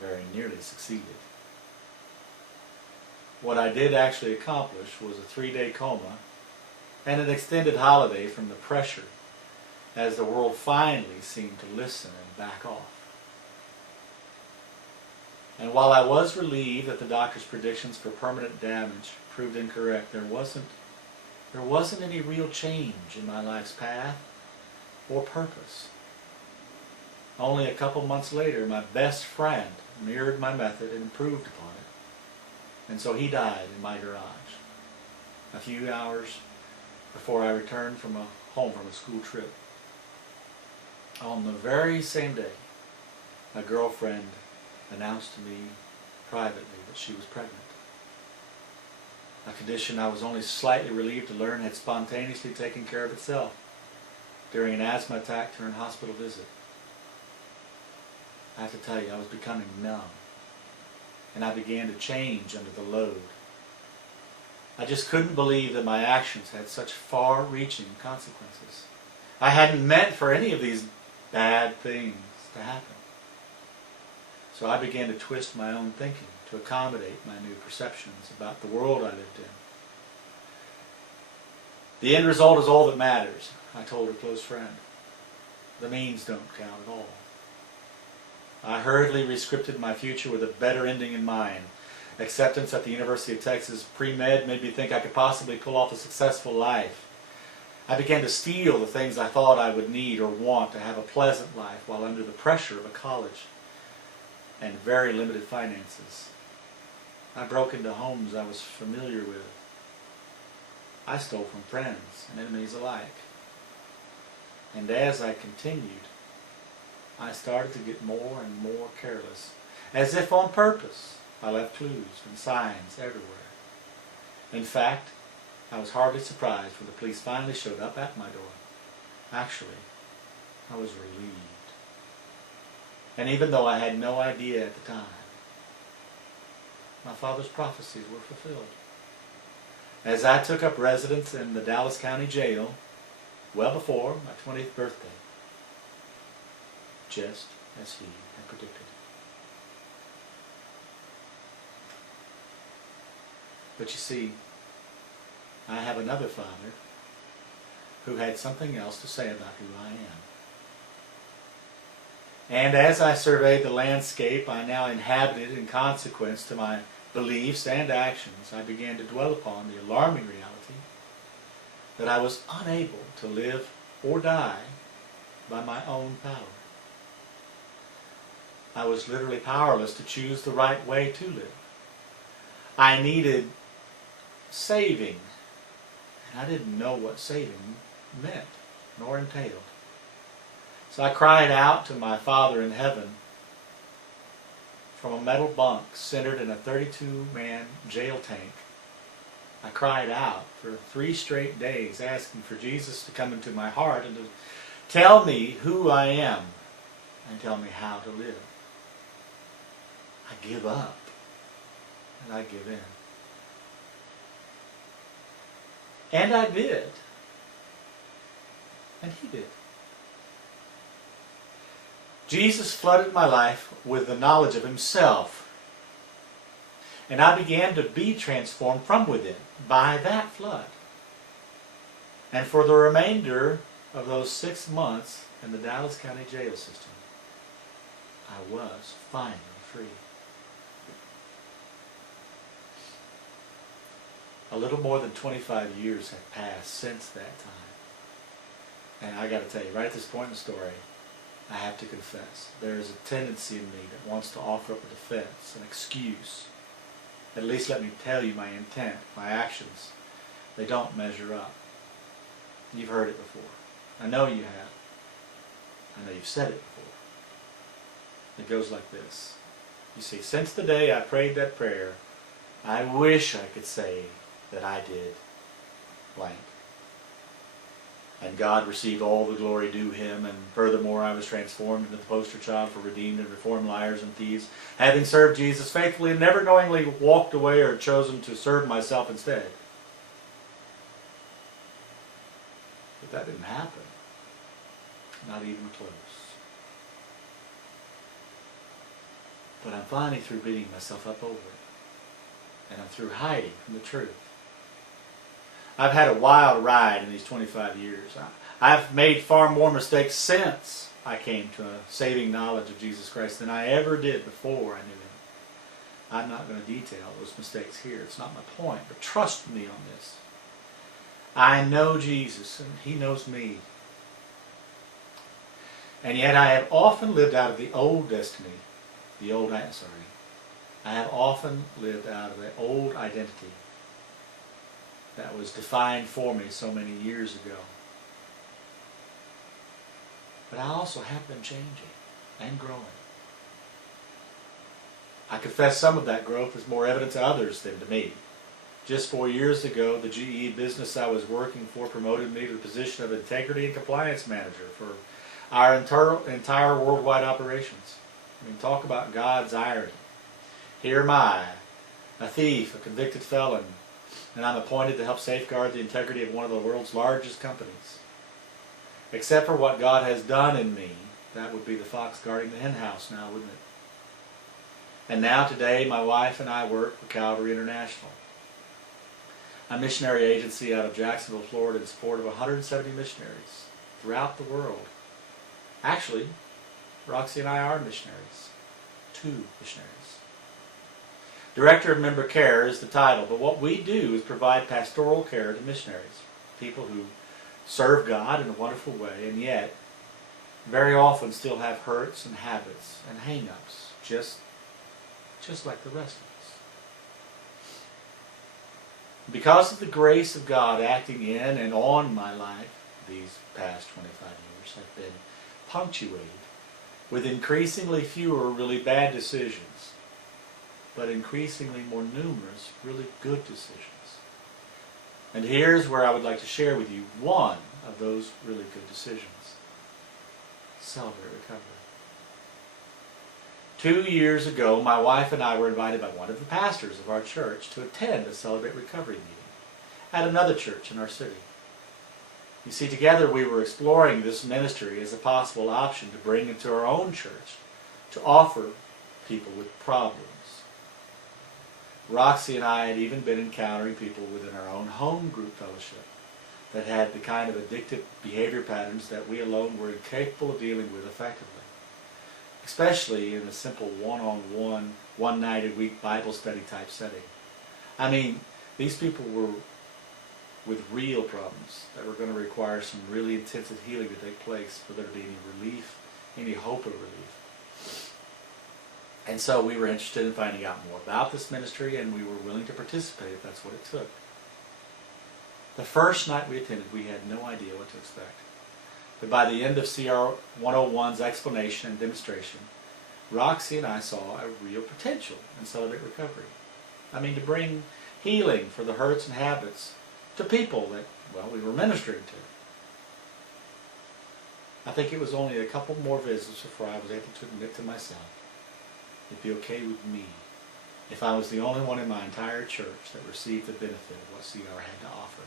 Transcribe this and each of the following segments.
very nearly succeeded. What I did actually accomplish was a 3-day coma and an extended holiday from the pressure as the world finally seemed to listen and back off. And while I was relieved that the doctor's predictions for permanent damage proved incorrect, there wasn't any real change in my life's path or purpose. Only a couple months later, my best friend mirrored my method and improved upon it. And so he died in my garage a few hours before I returned home from a school trip. On the very same day, a girlfriend announced to me privately that she was pregnant. A condition I was only slightly relieved to learn had spontaneously taken care of itself during an asthma attack during a hospital visit. I have to tell you, I was becoming numb, and I began to change under the load. I just couldn't believe that my actions had such far-reaching consequences. I hadn't meant for any of these bad things to happen. So I began to twist my own thinking to accommodate my new perceptions about the world I lived in. The end result is all that matters, I told a close friend. The means don't count at all. I hurriedly rescripted my future with a better ending in mind. Acceptance at the University of Texas pre-med made me think I could possibly pull off a successful life. I began to steal the things I thought I would need or want to have a pleasant life while under the pressure of a college and very limited finances. I broke into homes I was familiar with. I stole from friends and enemies alike. And as I continued, I started to get more and more careless. As if on purpose, I left clues and signs everywhere. In fact, I was hardly surprised when the police finally showed up at my door. Actually, I was relieved. And even though I had no idea at the time, my father's prophecies were fulfilled. As I took up residence in the Dallas County Jail, well before my 20th birthday, just as he had predicted. But you see, I have another father who had something else to say about who I am. And as I surveyed the landscape I now inhabited in consequence to my beliefs and actions, I began to dwell upon the alarming reality that I was unable to live or die by my own power. I was literally powerless to choose the right way to live. I needed saving, and I didn't know what saving meant nor entailed. So I cried out to my Father in heaven from a metal bunk centered in a 32-man jail tank. I cried out for 3 straight days, asking for Jesus to come into my heart and to tell me who I am and tell me how to live. I give up and I give in. And I did. And he did. Jesus flooded my life with the knowledge of himself. And I began to be transformed from within by that flood. And for the remainder of those 6 months in the Dallas County jail system, I was finally free. A little more than 25 years have passed since that time. And I got to tell you, right at this point in the story, I have to confess, there is a tendency in me that wants to offer up a defense, an excuse. At least let me tell you my intent, my actions. They don't measure up. You've heard it before. I know you have. I know you've said it before. It goes like this. You see, since the day I prayed that prayer, I wish I could say that I did blank. And God received all the glory due him, and furthermore I was transformed into the poster child for redeemed and reformed liars and thieves, having served Jesus faithfully and never knowingly walked away or chosen to serve myself instead. But that didn't happen. Not even close. But I'm finally through beating myself up over it. And I'm through hiding from the truth. I've had a wild ride in these 25 years. I've made far more mistakes since I came to a saving knowledge of Jesus Christ than I ever did before I knew Him. I'm not going to detail those mistakes here. It's not my point. But trust me on this. I know Jesus and He knows me. And yet I have often lived out of the old destiny. I have often lived out of the old identity that was defined for me so many years ago. But I also have been changing and growing. I confess some of that growth is more evident to others than to me. Just 4 years ago, the GE business I was working for promoted me to the position of Integrity and Compliance Manager for our entire worldwide operations. I mean, talk about God's irony. Here am I, a thief, a convicted felon, and I'm appointed to help safeguard the integrity of one of the world's largest companies. Except for what God has done in me, that would be the fox guarding the hen house now, wouldn't it? And now today, my wife and I work for Calvary International, a missionary agency out of Jacksonville, Florida, in support of 170 missionaries throughout the world. Actually, Roxy and I are missionaries. 2 missionaries. Director of Member Care is the title, but what we do is provide pastoral care to missionaries, people who serve God in a wonderful way, and yet very often still have hurts and habits and hang-ups, just like the rest of us. Because of the grace of God acting in and on my life, these past 25 years have been punctuated with increasingly fewer really bad decisions, but increasingly more numerous really good decisions. And here's where I would like to share with you one of those really good decisions. Celebrate recovery. 2 years ago, my wife and I were invited by one of the pastors of our church to attend a Celebrate Recovery meeting at another church in our city. You see, together we were exploring this ministry as a possible option to bring into our own church to offer people with problems. Roxy and I had even been encountering people within our own home group fellowship that had the kind of addictive behavior patterns that we alone were incapable of dealing with effectively, especially in a simple one-on-one, one-night-a-week Bible study type setting. I mean, these people were with real problems that were going to require some really intensive healing to take place for there to be any relief, any hope of relief. And so we were interested in finding out more about this ministry, and we were willing to participate if that's what it took. The first night we attended, we had no idea what to expect. But by the end of CR 101's explanation and demonstration, Roxy and I saw a real potential in Celebrate Recovery. I mean, to bring healing for the hurts and habits to people that, well, we were ministering to. I think it was only a couple more visits before I was able to admit to myself it'd be okay with me if I was the only one in my entire church that received the benefit of what CR had to offer.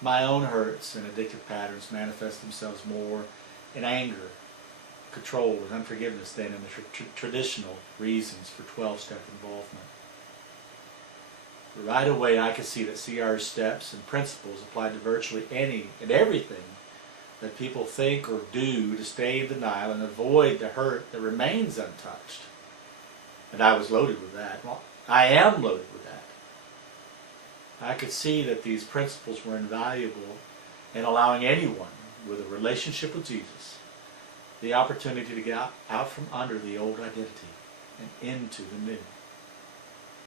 My own hurts and addictive patterns manifest themselves more in anger, control, and unforgiveness than in the traditional reasons for 12-step involvement. Right away I could see that CR's steps and principles applied to virtually any and everything that people think or do to stay in denial and avoid the hurt that remains untouched. And I was loaded with that. Well, I am loaded with that. I could see that these principles were invaluable in allowing anyone with a relationship with Jesus the opportunity to get out from under the old identity and into the new.